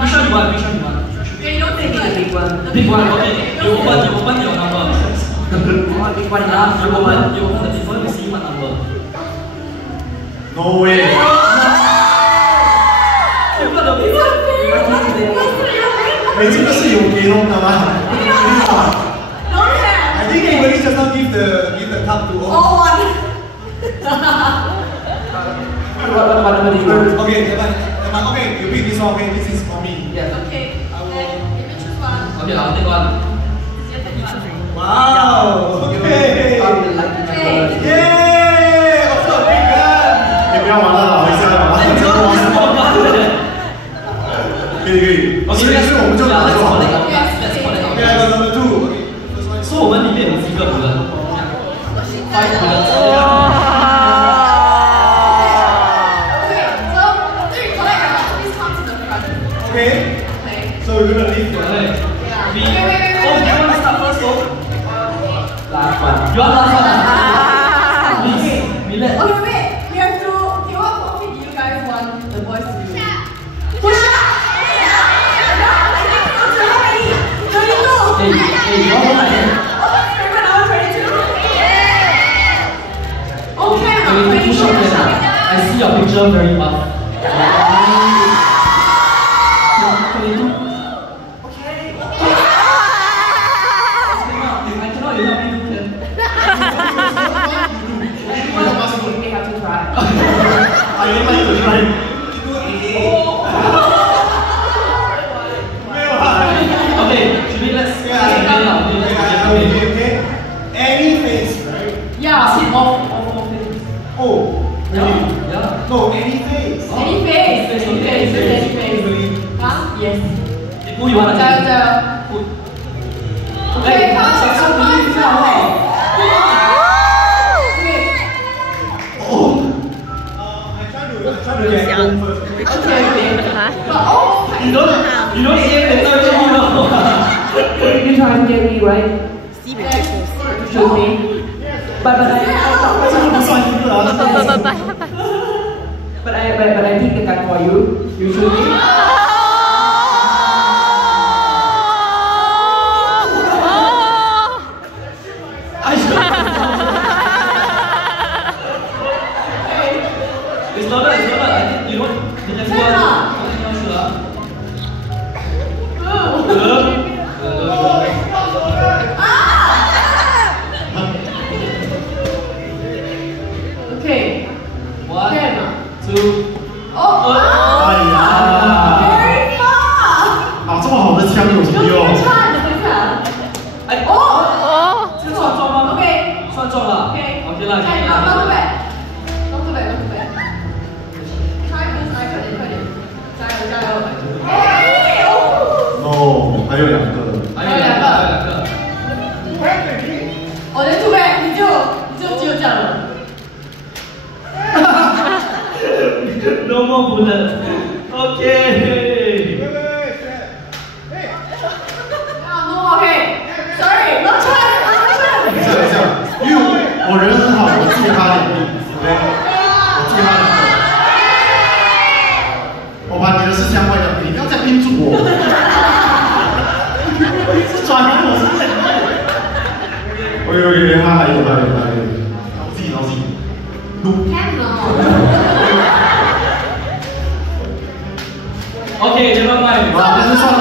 Which one you want? Which one you want? Okay, you don't take it. Big one. The big one. Okay. You open your number. Big one enough. You open the big one. We see what number. No way. You open the big one. 哎，这个是有给弄的吗？ I think everybody just now give the cup to all. All one. What number do you want? Okay, okay, you pick this one. Okay, this is for me. Yes. Okay. Then you can choose one. Okay, I'll take one. You take one. Wow. Okay. Yeah. Also a big gun. 你不要玩了，回家了。可以。所以我们就打这个。Okay, I got number 2. 所以我们里面有几个人？5个人。Okay. So we're gonna leave the Okay. Yeah. We. Oh, you want to start first, so? Last one. You want last one? Please, we let. Okay, wait. We have to. Okay, what outfit do you guys want the boys to do? Push up. I think it's already 32. Hey, you want one? Remember now 22. Okay, Okay, now push up there. I see your picture very well. Okay. Any face, right? Yeah. All things. Oh. Really? Yeah. No, any face. Any face. Any face. Any face. Huh? Yes. Who you want to take? 加油 Who? Okay, come on, come on, come on. Oh. I try to get home first. Okay. But oh, You don't aim the third You try to get me right. Shoot me. But I pick the gun for you. You shoot me. It's not that. I think you don't. You just want okay. 1, 2. Oh, 哎呀， very far. 啊，这么好的枪有什么用？哎，哦，这个算中吗 OK，算中了。 OK， OK 啦，加油 ，not too bad， not too bad，not too bad。Try this，快点，快点，加油，加油！哎，哦， 哦，还有2个。还有两个。哦，then too bad，你就只有这样了。 No more bullet. Okay. No, okay. Sorry, no chance, no chance. 等一下，因为我人很好，我记他2个 ，OK， 我记他2个。我把你的是枪坏掉，你不要再盯住我。是转来我是谁？OK，他还有，我自己。Okay, never mind. 好，但是算了，